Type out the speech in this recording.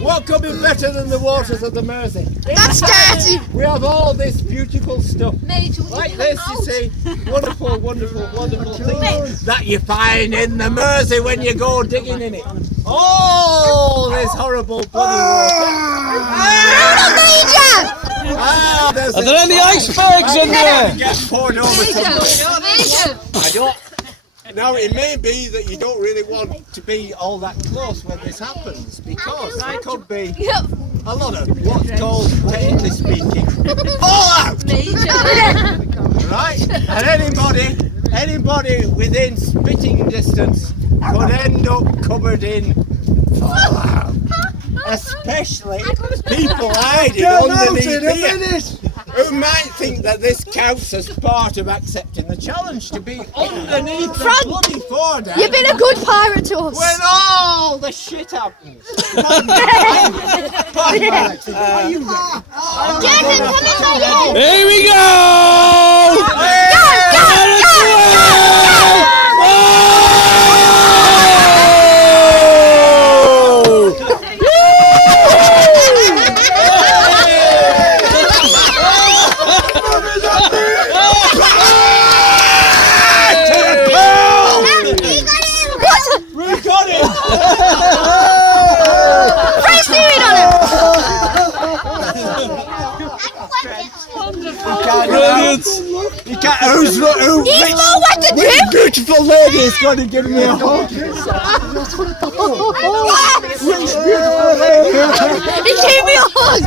What could be better than the waters of the Mersey? That's dirty. We have all this beautiful stuff. Mate, Like this, you see, wonderful, wonderful, wonderful things that you find in the Mersey when you go digging in it. Oh, this horrible bloody water. Are there any icebergs in there? Get poured over somebody. Major. I don't. Now it may be that you don't really want to be all that close when this happens, because there could be a lot of what's called, technically speaking, fallout. Right? And anybody within spitting distance could end up covered in fallout. Especially people hiding underneath here, who might think that this counts as part of accepting the challenge to be underneath the bloody foredeck. You've been a good pirate to us. When all the shit happens. Jason, come in my way. Here we go! We got it! Fresh seaweed on it. Brilliant! You can't, who, He's more wet than which Jim. beautiful lady is going to give me a hug? Which beautiful lady? He gave me a hug.